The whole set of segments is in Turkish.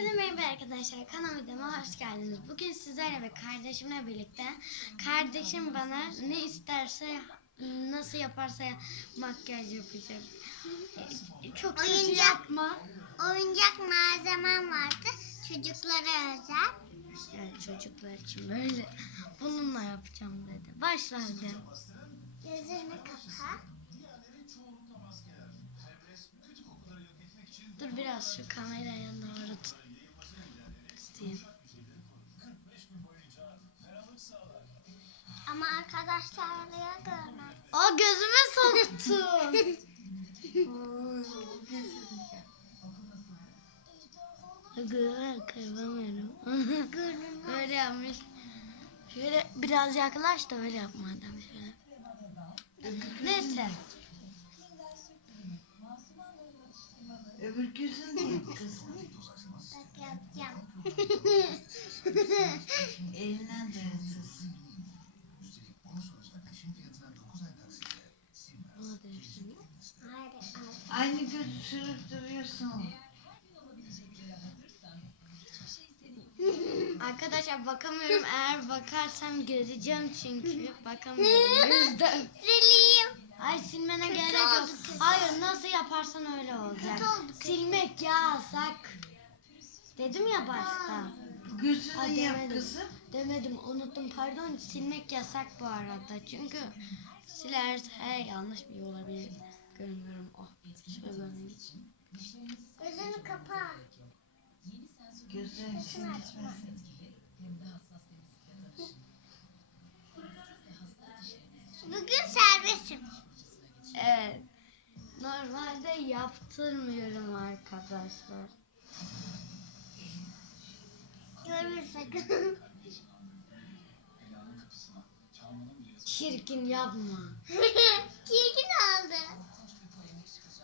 Herkese merhaba arkadaşlar. Kanal videoma hoş geldiniz. Bugün sizlerle ve kardeşimle birlikte kardeşim bana ne isterse nasıl yaparsa makyaj yapacağım. Çok kötü Oyuncak. yapma. Oyuncak malzemem vardı. Çocuklara özel. Yani çocuklar için böyle bununla yapacağım dedi. Başla hadi. Gözünü kapa. Dur biraz şu kameraya doğru tut. Ama arkadaşlar ya görmez. O gözüme soktu. Kıyamıyorum. Görünmez. Böyle yapmış. Şöyle biraz yaklaş da öyle yapma adam şöyle. Neyse. Öbür gözün değil kızım. Bak yapacağım. Elinden dayatırsın. Bunu da yapayım. Hayır, hayır. Aynı gözü sürüp duruyorsun. Arkadaşlar bakamıyorum. Eğer bakarsam göreceğim çünkü. Bakamıyorum. O yüzden. Sileyim. Ay silmene Kötü gerek yok. oldu. Hayır nasıl yaparsan öyle olacak. Kötü oldu kız. Silmek yasak. Dedim ya başta. Gözünü Hadi yap demedim. kızım. Demedim unuttum pardon silmek yasak bu arada. Çünkü silerse yanlış bir olabilir. Görmüyorum. Oh şöyle görmeyeyim. Gözünü kapa. Sakın açma. Bugün serbestim. Evet. Normalde yaptırmıyorum arkadaşlar. Sakın. Çirkin yapma. Çirkin oldu.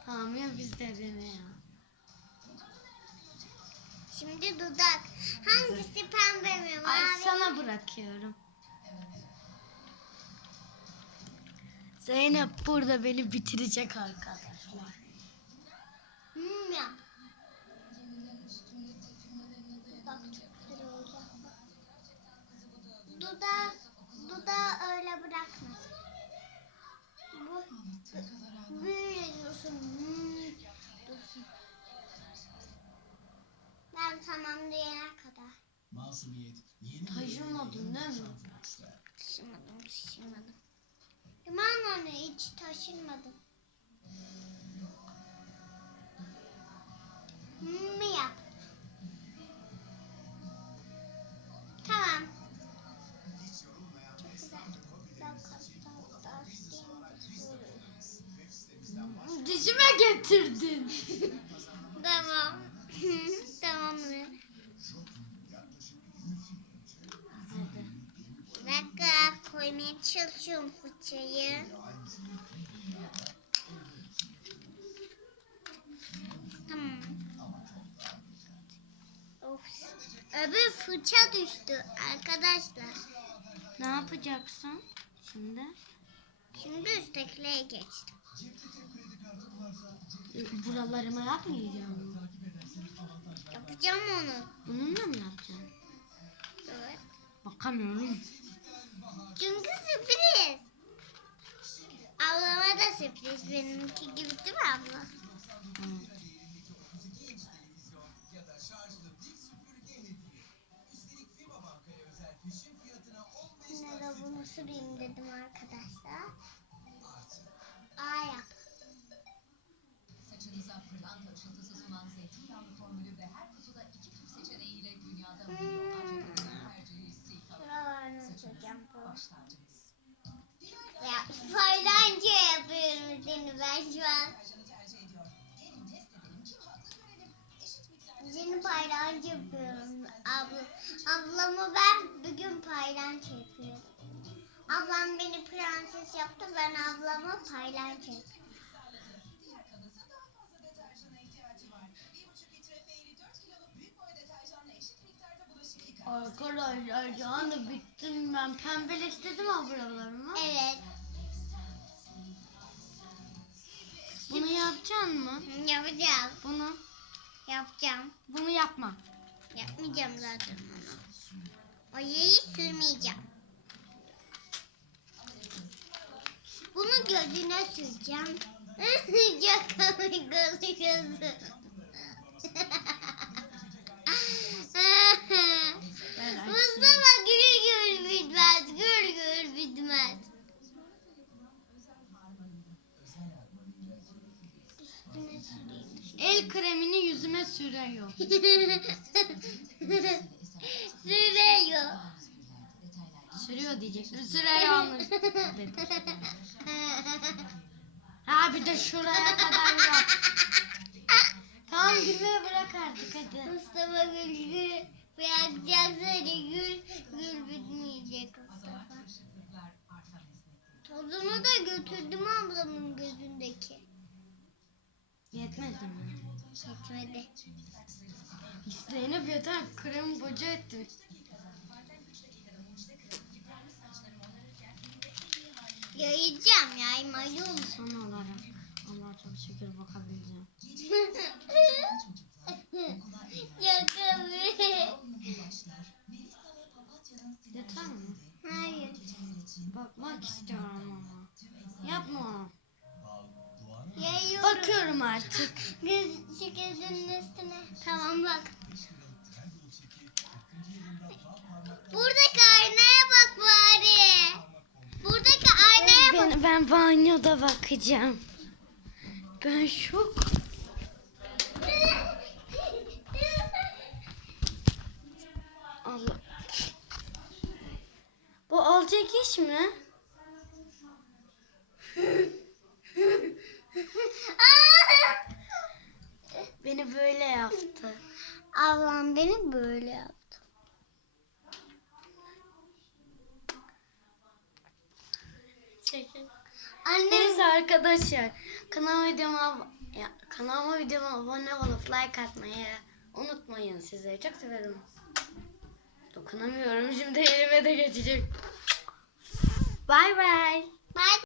Tamam ya biz de dene ya. Şimdi dudak. Hangisi pembe mi? Ay Mavi sana bırakıyorum. Zeynep burada beni bitirecek arkadaşlar. Hmm, yap. Taşımadın değil mi? Taşımadım, taşımadım. Aman anne hiç taşınmadım. Hmm, yap. Tamam. Çok güzel. Taşlayayım. Dişime getirdin. Tamam. tamam mı? Bir dakika koymaya çalışıyorum fırçayı. Tamam. Of. Öbür fırça düştü arkadaşlar. Ne yapacaksın şimdi? Şimdi üsttekilere geçtim. Buralarıma yapmayacağım. Yapacağım onu. Bununla mı yapacağım? Evet. Bakamıyorum. Çünkü sürpriz. Ablama da sürpriz. Benimki gibi değil mi abla? Yine de bunu süreyim dedim arkadaşlar. Seni paylanca yapıyorum. Abla, ablamı ben bugün paylanca yapıyorum. Ablam beni prenses yaptı ben ablama paylanca yapıyorum. diğer kanıtı daha fazla deterjana ihtiyacı var. 1,5 litre Fairy 4 kiloluk büyük boy deterjanla eşit miktarda bulaşık yıkar. Arkadaşlar şu anda bittim ben. Pembeleştirdim ha buralarımı. Evet. Bunu yapacaksın mı? Yapacağım. Bunu, Yapacağım. bunu yapma. Yapmayacağım zaten onu. O sürmeyeceğim. Bunu gözüne süreceğim. Çok komik oluyorsun. Sürüyor. Sürüyor. Sürüyor diyecektim. Sürüyor dedim. Ha bir de şuraya kadar yap. Tamam gülmeyi bırak artık hadi. Mustafa gül mi? Yetmedi. Zeynep yeter kremi boca ettim. Yayacağım yaymalı olur. Son olarak Allah çok şükür bakabileceğim. Yeter mi? Hayır. Bakmak istiyorum ama. Yapma. Yayıyorum. Bakıyorum artık. Şu gözünün üstüne. Tamam bak. Buradaki aynaya bak bari. Buradaki aynaya bak. Ben, ben banyoda bakacağım. Ben şok. Allah. Bu olacak iş mi? Beni böyle yaptı. Ablam beni böyle yaptı. Annem Neyse arkadaşlar kanalıma videoma ya, kanalıma videoma abone olup like atmayı unutmayın sizleri çok severim. Dokunamıyorum şimdi elime de geçecek. Bye bye. Bye.